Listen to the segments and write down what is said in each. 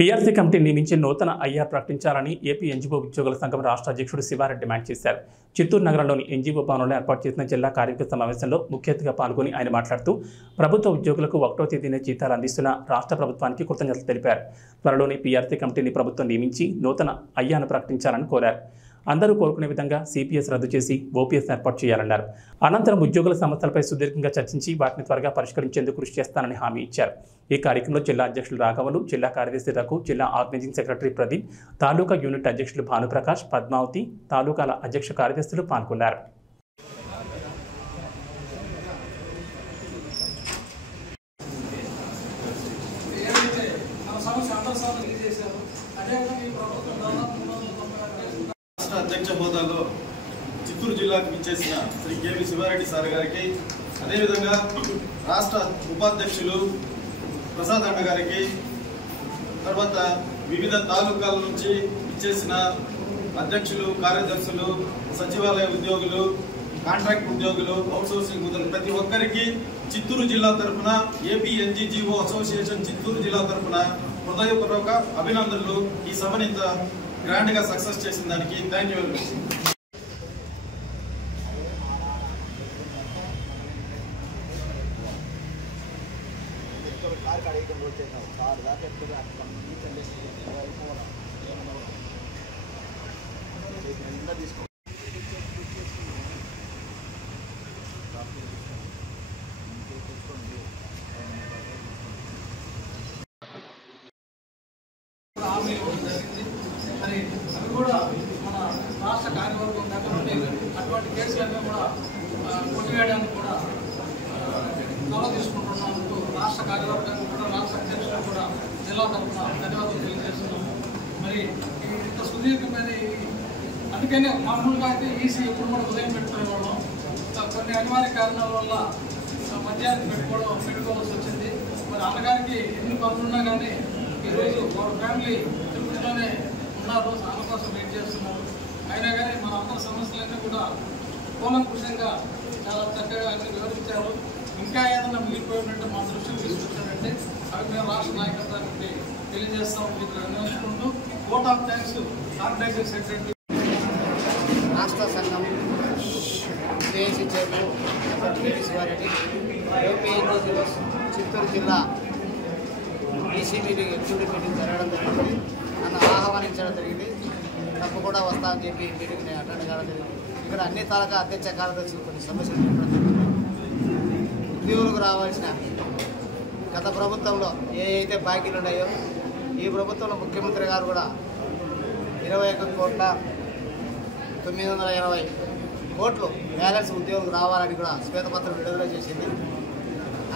PRC committee నియమించి నూతన IR ప్రకటించాలని ఏపీ ఎన్జీఓ ఉద్యోగుల సంఘం రాష్ట్ర అధ్యక్షుడు శివారెడ్డి డిమాండ్ చేశారు. చిత్తూరు నగరంలోని ఎన్జీఓ భవనంలో ఏర్పాటు చేసిన జిల్లా కార్యవర్గ సమావేశంలో ముఖ్య అతిథిగా పాల్గొని ఆయన మాట్లాడుతూ ప్రభుత్వ ఉద్యోగులకు 1వ తేదీనే జీతాలు అందిస్తున్న రాష్ట్ర ప్రభుత్వానికి కృతజ్ఞతలు తెలిపారు. త్వరలోనే పీఆర్సీ కమిటీని ప్రభుత్వం నియమించి నూతన ఐఆర్ను ప్రకటించాలని కోరారు. అందరూ కోరుకునే విధంగా సిపిఎస్ రద్దు చేసి ఓపీఎస్ ఏర్పాటు చేయాలన్నారు. అనంతరం ఉద్యోగుల సమస్యలపై సుదీర్ఘంగా చర్చించి వాటిని త్వరగా పరిష్కరించేందుకు కృషి చేస్తానని హామీ ఇచ్చారు. ఈ కార్యక్రమంలో జిల్లా అధ్యక్షులు రాఘవలు, జిల్లా కార్యదర్శి రఘు, జిల్లా ఆర్గనైజింగ్ సెక్రటరీ ప్రదీప్, తాలూకా యూనిట్ అధ్యక్షులు భానుప్రకాష్, పద్మావతి, తాలూకాల అధ్యక్ష కార్యదర్శులు పాల్గొన్నారు. అధ్యక్ష హోదాలో చిత్తూరు జిల్లాకు ఇచ్చేసిన శ్రీ కేవి శివారెడ్డి సార్ గారికి, అదేవిధంగా రాష్ట్ర ఉపాధ్యక్షులు ప్రసాద్ అన్న గారికి, తర్వాత వివిధ తాలూకాల నుంచి ఇచ్చేసిన అధ్యక్షులు, కార్యదర్శులు, సచివాలయ ఉద్యోగులు, కాంట్రాక్ట్ ఉద్యోగులు, అవుట్సోర్సింగ్ ఉద్యోగులు ప్రతి ఒక్కరికి చిత్తూరు జిల్లా తరఫున ఏపీ ఎన్జీఓ అసోసియేషన్ చిత్తూరు జిల్లా తరఫున హృదయపూర్వక అభినందనలు. ఈ సభని ఇంత గ్రాండ్ గా సక్సెస్ చేసిన దానికి థ్యాంక్ యూ వెరీ మచ్. మరి అవి కూడా మన రాష్ట్ర కార్యవర్గం దగ్గర నుండి అటువంటి కేసులన్నీ కూడా కొట్టివేయడానికి కూడా చొరవ తీసుకుంటున్నందుకు రాష్ట్ర కార్యవర్గానికి కూడా, రాష్ట్ర అధ్యక్షులకు కూడా జిల్లా తరఫున ధన్యవాదాలు తెలియజేస్తున్నాం. మరి ఇంత సుదీర్ఘమైన అందుకనే మామూలుగా అయితే ఈసీ ఎప్పుడు కూడా ఉదయం పెట్టుకునేవాళ్ళం. కొన్ని అనివార్య కారణాల వల్ల మధ్యాహ్నం పెట్టుకోవాల్సి వచ్చింది. మరి అన్నగారికి ఎన్ని పనులున్నా కానీ ఈరోజు వారి ఫ్యామిలీ తిరుపతిలోనే ఉన్నారు, ఆమె కోసం వెయిట్ చేస్తున్నారు. అయినా కానీ మన అందరి సమస్యలన్నీ కూడా కూలంకుషంగా చాలా చక్కగా అన్ని వివరించారు. ఇంకా ఏదైనా మిగిలిపోయినట్టు మా దృష్టికి తీసుకొచ్చారంటే అవి మేము రాష్ట్ర నాయకత్వానికి తెలియజేస్తామని చెప్పి నిర్ణయించుకుంటూ vote of thanks organizing secretary రాష్ట్ర సంఘం JAC chairman KV Siva Reddy, AP NGO Chittoor జిల్లా ఈసీ మీటింగ్, ఎగ్జిక్యూటివ్ మీటింగ్ జరగడం జరిగింది. నన్ను ఆహ్వానించడం జరిగింది. తప్పకుండా వస్తా అని చెప్పి మీటింగ్ నేను అటెండ్ కావడం జరిగింది. ఇక్కడ అన్ని తాలూకా అధ్యక్ష కార్యదర్శులు కొన్ని సమస్యలు చెప్పడం జరిగింది. ఉద్యోగులకు రావాల్సిన గత ప్రభుత్వంలో ఏ అయితే బాకీలు ఉన్నాయో ఈ ప్రభుత్వంలో ముఖ్యమంత్రి గారు కూడా 21,980 కోట్లు బ్యాలెన్స్ ఉద్యోగులకు రావాలని కూడా శ్వేతపత్రం విడుదల చేసింది.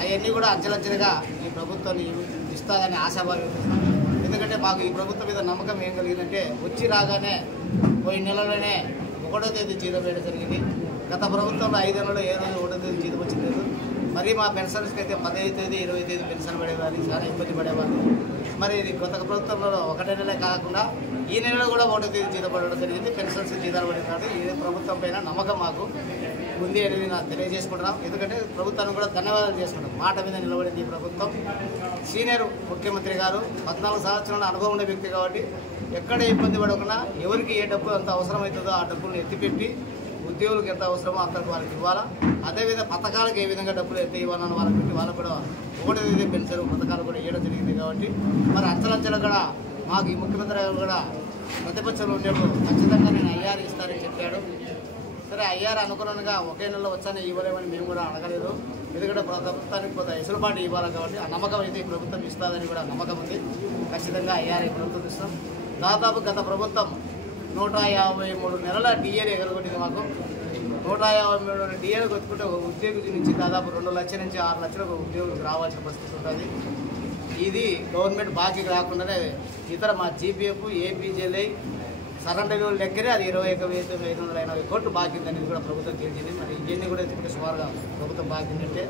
అవన్నీ కూడా అంచెలంచెలుగా ఈ ప్రభుత్వాన్ని ఇస్తాదని ఆశాభావం. ఎందుకంటే మాకు ఈ ప్రభుత్వం మీద నమ్మకం ఏం కలిగిందంటే వచ్చి రాగానే పోయిన నెలలోనే 1వ తేదీ జీతం వేయడం జరిగింది. గత ప్రభుత్వంలో 5 నెలల్లో ఏ రోజు 1వ తేదీ జీతం వచ్చింది లేదు. మరి మా పెన్షన్స్కి అయితే 15వ తేదీ 20వ తేదీ పెన్షన్ పడేవారు, చాలా ఇబ్బంది పడేవారు. మరి ఇది కొత్త ప్రభుత్వంలో 1 నెలలే కాకుండా ఈ నెలలో కూడా 1వ తేదీ జీతం పడడం జరిగింది. పెన్షన్స్ జీతాలు పడినాడు. ఈ ప్రభుత్వం పైన నమ్మకం మాకు ఉంది అనేది నాకు తెలియజేసుకుంటున్నాం. ఎందుకంటే ప్రభుత్వాన్ని కూడా ధన్యవాదాలు చేసుకుంటాం. మాట మీద నిలబడింది ఈ ప్రభుత్వం. సీనియర్ ముఖ్యమంత్రి గారు 14 సంవత్సరాల అనుభవం ఉండే వ్యక్తి కాబట్టి ఎక్కడ ఇబ్బంది పడకుండా ఎవరికి ఏ డబ్బు ఎంత అవసరమవుతుందో ఆ డబ్బులను ఎత్తిపెట్టి ఉద్యోగులకు ఎంత అవసరమో అంతకు వాళ్ళకి ఇవ్వాలా. అదేవిధంగా పథకాలకు ఏ విధంగా డబ్బులు ఎంత ఇవ్వాలని వాళ్ళకి పెట్టి వాళ్ళకు కూడా 1వ తేదీ పెన్షన్ పథకాలు కూడా ఇవ్వడం జరిగింది. కాబట్టి మరి అంచలంచెలు కూడా మాకు ఈ ముఖ్యమంత్రి గారు కూడా ప్రతిపక్షంలో ఉండేప్పుడు ఖచ్చితంగా నేను ఐఆర్ ఇస్తానని చెప్పాడు. సరే ఐఆర్ అనుగుణంగా ఒకే నెలలో వచ్చానే ఇవ్వలేమని మేము కూడా అడగలేదు. ఎందుకంటే ప్రభుత్వానికి కొంత ఎసులుబాటు ఇవ్వాలి కాబట్టి ఆ నమ్మకం అయితే ఈ ప్రభుత్వం ఇస్తుందని కూడా నమ్మకం ఉంది. ఖచ్చితంగా ఐఆర్ ఈ ప్రభుత్వం ఇస్తాం. దాదాపు గత ప్రభుత్వం 153 నెలల డిఏలు ఎగరగొట్టింది. మాకు 153 డిఏలు కొట్టుకుంటే ఒక ఉద్యోగి నుంచి దాదాపు 2 లక్షల నుంచి 6 లక్షలకు ఉద్యోగులకు రావాల్సిన పరిస్థితి ఉంటుంది. ఇది గవర్నమెంట్ బాకీకి రాకుండానే ఇతర మా జీపీఎఫ్, ఏపీజేలై సరెండర్ లెక్కనే అది 21,580 కోట్లు బాకీ అనేది కూడా ప్రభుత్వం తెలిసింది. మరి ఇవన్నీ కూడా ఎత్తుకుంటే సుమారుగా ప్రభుత్వం బాకీ అంటే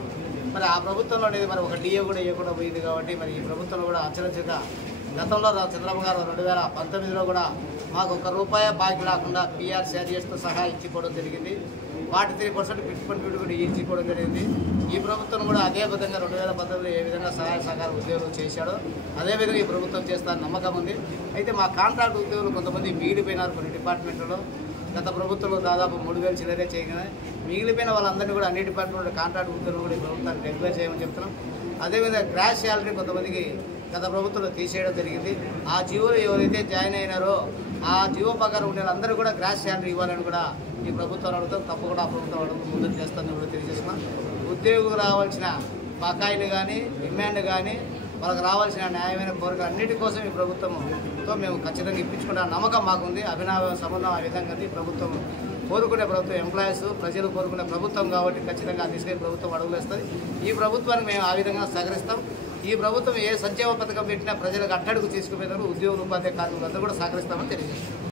మరి ఆ ప్రభుత్వంలో అనేది మరి ఒక డిఏ కూడా ఇవ్వకుండా పోయింది. కాబట్టి మరి ఈ ప్రభుత్వంలో కూడా అంచెలంచెలుగా గతంలో చంద్రబాబు గారు 2019లో కూడా మాకు ₹1 బాకీ రాకుండా పీఆర్ శారీస్తో సహా ఇచ్చిపోవడం జరిగింది. 43% 50% కూడా ఇచ్చిపోవడం జరిగింది. ఈ ప్రభుత్వం కూడా అదే విధంగా 2019లో ఏ విధంగా సహాయ సహకార ఉద్యోగులు చేశాడో అదేవిధంగా ఈ ప్రభుత్వం చేస్తారని నమ్మకం ఉంది. అయితే మా కాంట్రాక్ట్ ఉద్యోగులు కొంతమంది మిగిలిపోయినారు కొన్ని డిపార్ట్మెంట్లో. గత ప్రభుత్వంలో దాదాపు 3,000 చిల్లరే చేయగానే మిగిలిపోయిన వాళ్ళందరినీ కూడా అన్ని డిపార్ట్మెంట్లో కాంట్రాక్ట్ ఉద్యోగులు కూడా ఈ ప్రభుత్వానికి రెగ్యులర్ చేయమని చెప్తున్నాం. అదేవిధంగా గ్రాస్ శాలరీ కొంతమందికి గత ప్రభుత్వంలో తీసేయడం జరిగింది. ఆ జీవోలు ఎవరైతే జాయిన్ అయినారో ఆ జీవో ప్రకారం ఉండే అందరూ కూడా గ్రాస్ శాలరీ ఇవ్వాలని కూడా ఈ ప్రభుత్వం అడుగుతాం. తప్పకుండా ఆ ప్రభుత్వం అడుగుతూ ముందుకు చేస్తామని కూడా తెలియజేస్తున్నాం. ఉద్యోగులకు రావాల్సిన బకాయిలు కానీ డిమాండ్ కానీ వాళ్ళకి రావాల్సిన న్యాయమైన కోరికలు అన్నిటి కోసం ఈ ప్రభుత్వంతో మేము ఖచ్చితంగా ఇప్పించుకునే నమ్మకం మాకుంది. అభినవ సంబంధం ఆ విధంగా ఈ ప్రభుత్వం కోరుకునే ప్రభుత్వం, ఎంప్లాయీస్ ప్రజలు కోరుకునే ప్రభుత్వం కాబట్టి ఖచ్చితంగా తీసుకెళ్ళి ప్రభుత్వం అడుగులేస్తుంది. ఈ ప్రభుత్వానికి మేము ఆ విధంగా సహకరిస్తాం. ఈ ప్రభుత్వం ఏ సంక్షేమ పథకం పెట్టినా ప్రజలకు అట్టడుగు తీసుకుపోయేందుకు ఉద్యోగులు, ఉపాధ్యాయ కార్మికులు అందరూ కూడా సహకరిస్తామని తెలియజేస్తాం.